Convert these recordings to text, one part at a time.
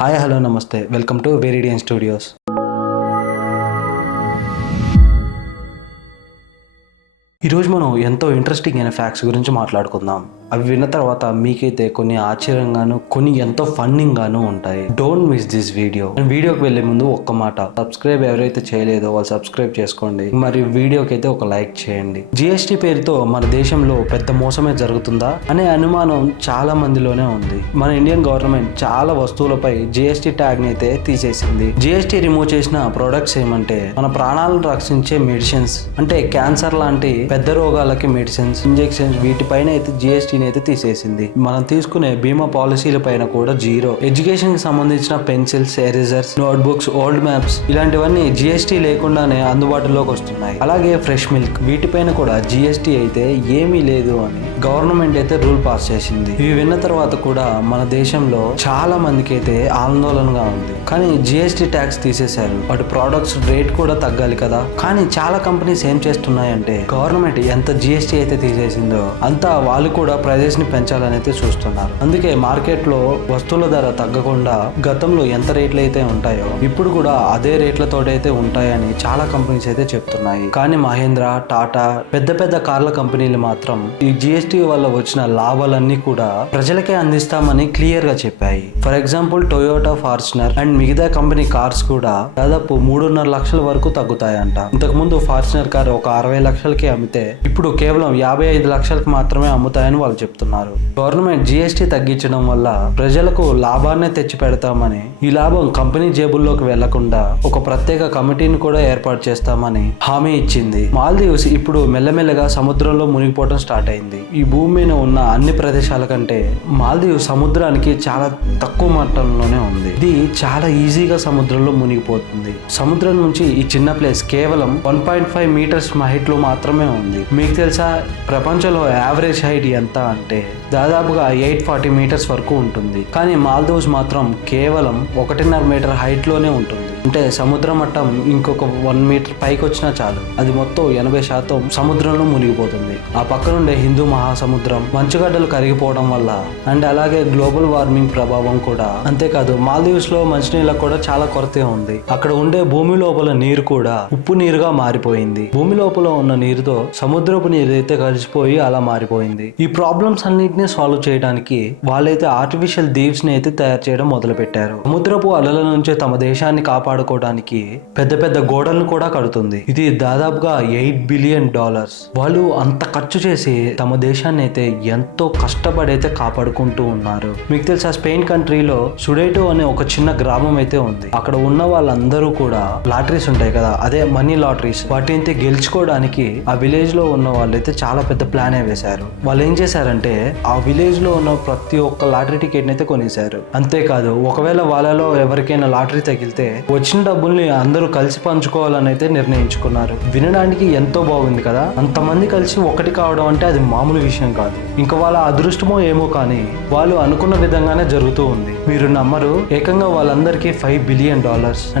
Hi hello నమస్తే welcome to వెరిడియన్ studios. ఈరోజు మనం ఎంతో ఇంట్రెస్టింగ్ అయిన ఫ్యాక్ట్స్ గురించి మాట్లాడుకుందాం. అవి విన్న తర్వాత మీకైతే కొన్ని ఆశ్చర్యంగాను కొన్ని ఎంతో ఫన్నింగ్ గాను ఉంటాయి. Don't miss this video. వీడియోకి వెళ్లే ముందు ఒక్క మాట, సబ్స్క్రైబ్ ఎవరైతే చేయలేదో వాళ్ళు సబ్స్క్రైబ్ చేసుకోండి. మరి వీడియోకి అయితే ఒక లైక్ చేయండి. జిఎస్టీ పేరుతో మన దేశంలో పెద్ద మోసమే జరుగుతుందా అనే అనుమానం చాలా మందిలోనే ఉంది. మన ఇండియన్ గవర్నమెంట్ చాలా వస్తువులపై జిఎస్టీ ట్యాగ్ ని అయితే తీసేసింది. జిఎస్టీ రిమూవ్ చేసిన ప్రొడక్ట్స్ ఏమంటే మన ప్రాణాలను రక్షించే మెడిసిన్స్, అంటే క్యాన్సర్ లాంటి పెద్ద రోగాలకి మెడిసిన్స్, ఇంజెక్షన్స్, వీటిపైన అయితే జిఎస్టీ అయితే తీసేసింది. మనం తీసుకునే బీమా పాలసీల పైన కూడా జీరో. ఎడ్యుకేషన్ కి సంబంధించిన pencils, erasers, notebooks, old maps ఇలాంటివన్నీ జిఎస్టీ లేకుండానే అందుబాటులోకి వస్తున్నాయి. అలాగే ఫ్రెష్ మిల్క్ వీటిపైన కూడా జిఎస్టీ అయితే ఏమీ లేదు అని గవర్నమెంట్ అయితే రూల్ పాస్ చేసింది. ఇవి విన్న తర్వాత కూడా మన దేశంలో చాలా మందికి అయితే ఆందోళనగా ఉంది. కానీ జిఎస్టీ ట్యాక్స్ తీసేశారు, వాటి ప్రోడక్ట్స్ రేట్ కూడా తగ్గాలి కదా. కానీ చాలా కంపెనీస్ ఏం చేస్తున్నాయంటే గవర్నమెంట్ ఎంత జిఎస్టీ అయితే తీసేసిందో అంతా వాళ్ళు కూడా ప్రైజెస్ ని పెంచాలని అయితే చూస్తున్నారు. అందుకే మార్కెట్ లో వస్తువుల ధర తగ్గకుండా గతంలో ఎంత రేట్లు అయితే ఉంటాయో ఇప్పుడు కూడా అదే రేట్లతో అయితే ఉంటాయని చాలా కంపెనీస్ అయితే చెప్తున్నాయి. కానీ మహేంద్ర, టాటా పెద్ద పెద్ద కార్ల కంపెనీలు మాత్రం ఈ జిఎస్టీ వల్ల వచ్చిన లాభాలన్నీ కూడా ప్రజలకే అందిస్తామని క్లియర్ గా చెప్పాయి. For example Toyota, Fortuner and మిగతా కంపెనీ కార్స్ కూడా దాదాపు 3.5 లక్షల వరకు తగ్గుతాయంట. ఇంతకు ముందు ఫార్చునర్ కార్ ఒక 60 లక్షలకి అమ్మితే ఇప్పుడు కేవలం 55 లక్షలకు మాత్రమే అమ్ముతాయని వాళ్ళు చెప్తున్నారు. గవర్నమెంట్ జిఎస్టీ తగ్గించడం వల్ల ప్రజలకు లాభాన్ని తెచ్చి పెడతామని, ఈ లాభం కంపెనీ జేబుల్లోకి వెళ్లకుండా ఒక ప్రత్యేక కమిటీని కూడా ఏర్పాటు చేస్తామని హామీ ఇచ్చింది. మాల్దీవ్స్ ఇప్పుడు మెల్లమెల్లగా సముద్రంలో మునిగిపోవడం స్టార్ట్ అయింది. ఈ భూమి మీద ఉన్న అన్ని ప్రదేశాల కంటే మాల్దీవ్స్ సముద్రానికి చాలా తక్కువ మట్టంలోనే ఉంది. ఇది చాలా ఈజీగా సముద్రంలో మునిగిపోతుంది. సముద్రం నుంచి ఈ చిన్న ప్లేస్ కేవలం 1.5 మీటర్స్ హైట్ లో మాత్రమే ఉంది. మీకు తెలుసా ప్రపంచంలో యావరేజ్ హైట్ ఎంత అంటే దాదాపుగా 840 మీటర్స్ వరకు ఉంటుంది. కానీ మాల్దీవ్స్ మాత్రం కేవలం 1.5 మీటర్ హైట్ లోనే ఉంటుంది. అంటే సముద్ర మట్టం ఇంకొక 1 మీటర్ పైకి వచ్చినా చాలు, అది మొత్తం 80% సముద్రంలో మునిగిపోతుంది. ఆ పక్కనుండే హిందూ మహాసముద్రం మంచుగడ్డలు కరిగిపోవడం వల్ల అండ్ అలాగే గ్లోబల్ వార్మింగ్ ప్రభావం కూడా. అంతేకాదు మాల్దీవ్స్ లో మంచినీళ్ళకు కూడా చాలా కొరత ఉంది. అక్కడ ఉండే భూమి లోపల నీరు కూడా ఉప్పు నీరుగా మారిపోయింది. భూమి లోపల ఉన్న నీరుతో సముద్రపు నీరు అయితే కలిసిపోయి అలా మారిపోయింది. ఈ ప్రాబ్లమ్స్ అన్నింటినీ సాల్వ్ చేయడానికి వాళ్ళైతే ఆర్టిఫిషియల్ దీవ్స్ ని అయితే తయారు చేయడం మొదలు పెట్టారు. సముద్రపు అలల నుంచి తమ దేశాన్ని కాపాడుకోవడానికి పెద్ద పెద్ద గోడలను కూడా కడుతుంది. ఇది దాదాపుగా $8 బిలియన్. వాళ్ళు అంత ఖర్చు చేసి తమ దేశాన్ని అయితే ఎంతో కష్టపడి అయితే కాపాడుకుంటూ ఉన్నారు. మీకు తెలుసా స్పెయిన్ కంట్రీలో సుడేటో అనే ఒక చిన్న గ్రామం అయితే ఉంది. అక్కడ ఉన్న వాళ్ళందరూ కూడా లాటరీస్ ఉంటాయి కదా, అదే మనీ లాటరీస్, వాటిని గెలుచుకోవడానికి ఆ విలేజ్ లో ఉన్న వాళ్ళైతే చాలా పెద్ద ప్లాన్ వేశారు. వాళ్ళు ఏం చేశారంటే ఆ విలేజ్ లో ఉన్న ప్రతి ఒక్క లాటరీ టికెట్ అయితే కొనేశారు. అంతేకాదు ఒకవేళ వాళ్ళలో ఎవరికైనా లాటరీ తగిలితే వచ్చిన డబ్బుల్ని అందరూ కలిసి పంచుకోవాలని అయితే నిర్ణయించుకున్నారు. వినడానికి ఎంతో బాగుంది కదా. అంతమంది కలిసి ఒకటి కావడం అంటే అది మామూలు విషయం కాదు. ఇంకా వాళ్ళ అదృష్టమో ఏమో కానీ వాళ్ళు అనుకున్న విధంగానే జరుగుతూ ఉంది. మీరు నమ్మరు, ఏకంగా వాళ్ళందరికీ $5 బిలియన్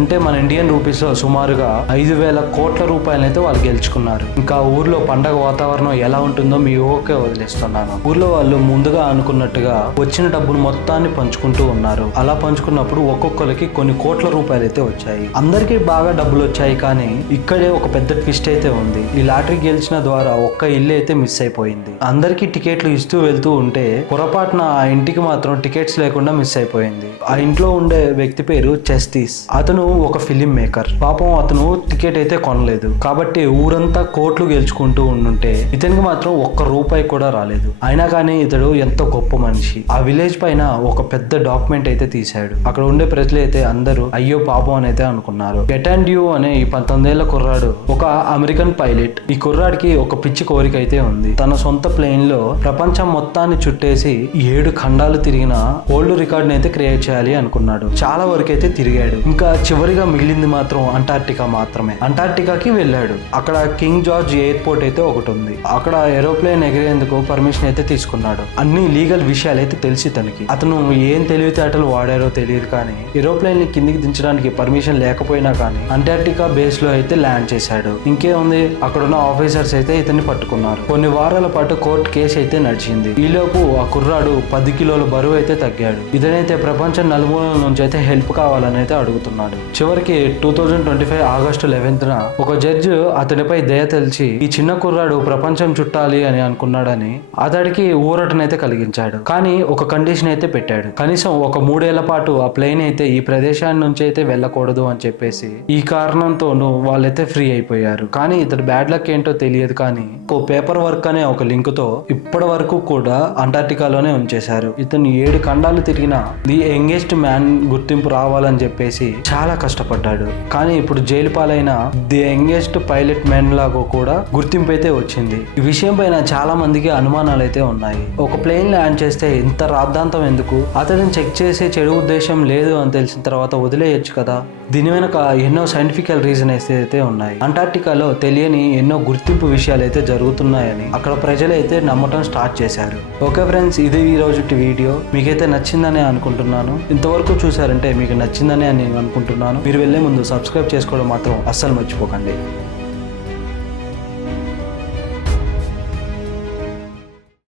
అంటే మన ఇండియన్ రూపీస్ లో సుమారుగా 5,000 కోట్ల రూపాయలైతే వాళ్ళు గెలుచుకున్నారు. ఇంకా ఊర్లో పండగ వాతావరణం ఎలా ఉంటుందో మీ ఊరికే వదిలేస్తున్నాను. ఊర్లో వాళ్ళు ముందుగా అనుకున్నట్టుగా వచ్చిన డబ్బును మొత్తాన్ని పంచుకుంటూ ఉన్నారు. అలా పంచుకున్నప్పుడు ఒక్కొక్కరికి కొన్ని కోట్ల రూపాయలు అయితే వచ్చాయి. అందరికీ బాగా డబ్బులు వచ్చాయి. కానీ ఇక్కడే ఒక పెద్ద ట్విస్ట్ అయితే ఉంది. ఈ లాటరీ గెలిచిన ద్వారా ఒక్క ఇల్లు అయితే మిస్ అయిపోయింది. అందరికీ టికెట్లు ఇస్తూ వెళ్తూ ఉంటే పొరపాటున ఆ ఇంటికి మాత్రం టికెట్స్ లేకుండా మిస్ అయిపోయింది. ఆ ఇంట్లో ఉండే వ్యక్తి పేరు చెస్తీస్. అతను ఒక ఫిలిం మేకర్. పాపం అతను టికెట్ అయితే కొనలేదు. కాబట్టి ఊరంతా కోట్లు గెలుచుకుంటూ ఉండుంటే ఇతనికి మాత్రం ఒక్క రూపాయి కూడా రాలేదు. అయినా కానీ ఇతడు ఎంతో గొప్ప మనిషి. ఆ విలేజ్ పైన ఒక పెద్ద డాక్యుమెంట్ అయితే తీశాడు. అక్కడ ఉండే ప్రజలు అయితే అందరూ అయ్యో పాపం అని అయితే అనుకున్నారు. గెట్ అండ్ యూ అనే ఈ 19 ఏళ్ల కుర్రాడు ఒక అమెరికన్ పైలట్. ఈ కుర్రాడికి ఒక పిచ్చి కోరిక అయితే ఉంది. తన సొంత ప్లేన్ లో ప్రపంచం మొత్తాన్ని చుట్టేసి 7 ఖండాలు తిరిగిన వరల్డ్ రికార్డ్ ని అయితే క్రియేట్ చేయాలి అనుకున్నాడు. చాలా వరకు అయితే తిరిగాడు. ఇంకా చివరిగా మిగిలింది మాత్రం అంటార్టికా మాత్రమే. అంటార్టికాకి వెళ్ళాడు. అక్కడ కింగ్ జార్జ్ ఎయిర్పోర్ట్ అయితే ఒకటి ఉంది. అక్కడ ఏరోప్లేన్ ఎగిరేందుకు పర్మిషన్ అయితే తీసుకున్నాడు. అన్ని లీగల్ విషయాలు అయితే తెలిసి తనకి. అతను ఏం తెలివితేటలు వాడారో తెలియదు కానీ ఏరోప్లేన్ ని కిందికి దించడానికి పర్మిషన్ పర్మిషన్ లేకపోయినా కానీ అంటార్క్టికా బేస్ లో అయితే ల్యాండ్ చేశాడు. ఇంకేముంది, అక్కడున్న ఆఫీసర్స్ అయితే ఇతన్ని పట్టుకున్నారు. కొన్ని వారాల పాటు కోర్టు కేసు అయితే నడిచింది. ఈలోపు ఆ కుర్రాడు 10 కిలోల బరువు అయితే తగ్గాడు. ఇతనైతే ప్రపంచం నలుమూలల నుంచి అయితే హెల్ప్ కావాలని అయితే అడుగుతున్నాడు. చివరికి 2025 ఆగస్టు 11న ఒక జడ్జి అతనిపై దయ తెలిసి ఈ చిన్న కుర్రాడు ప్రపంచం చుట్టాలి అని అనుకున్నాడని అతడికి ఊరటనైతే కలిగించాడు. కానీ ఒక కండిషన్ అయితే పెట్టాడు. కనీసం ఒక 3 ఏళ్ల పాటు ఆ ప్లేన్ అయితే ఈ ప్రదేశాన్ని నుంచి అయితే వెళ్ళకూడదు అని చెప్పేసి ఈ కారణంతోనూ వాళ్ళైతే ఫ్రీ అయిపోయారు. కానీ ఇతడు బ్యాడ్ లక్ ఏంటో తెలియదు కానీ ఓ పేపర్ వర్క్ అనే ఒక లింక్ తో ఇప్పటి వరకు కూడా అంటార్క్టికాలోనే ఉంచేశారు. ఇతను 7 ఖండాలు తిరిగిన ది యంగెస్ట్ మ్యాన్ గుర్తింపు రావాలని చెప్పేసి చాలా కష్టపడ్డాడు. కానీ ఇప్పుడు జైలు పాలైన ది యంగెస్ట్ పైలట్ మ్యాన్ లాగా కూడా గుర్తింపు అయితే వచ్చింది. ఈ విషయం పైన చాలా మందికి అనుమానాలు అయితే ఉన్నాయి. ఒక ప్లేన్ ల్యాండ్ చేస్తే ఇంత రాద్ధాంతం ఎందుకు? అతడిని చెక్ చేసే చెడు ఉద్దేశం లేదు అని తెలిసిన తర్వాత వదిలేయచ్చు కదా. దీని వెనక ఎన్నో సైంటిఫికల్ రీజన్ అయితే ఉన్నాయి. అంటార్క్టికాలో తెలియని ఎన్నో గుర్తింపు విషయాలు అయితే జరుగుతున్నాయని అక్కడ ప్రజలు అయితే నమ్మటం స్టార్ట్ చేశారు. ఓకే ఫ్రెండ్స్, ఇది ఈ రోజు వీడియో. మీకైతే నచ్చిందని అనుకుంటున్నాను. ఇంతవరకు చూసారంటే మీకు నచ్చిందని నేను అనుకుంటున్నాను. మీరు వెళ్ళే ముందు సబ్స్క్రైబ్ చేసుకోవడం మాత్రం అస్సలు మర్చిపోకండి.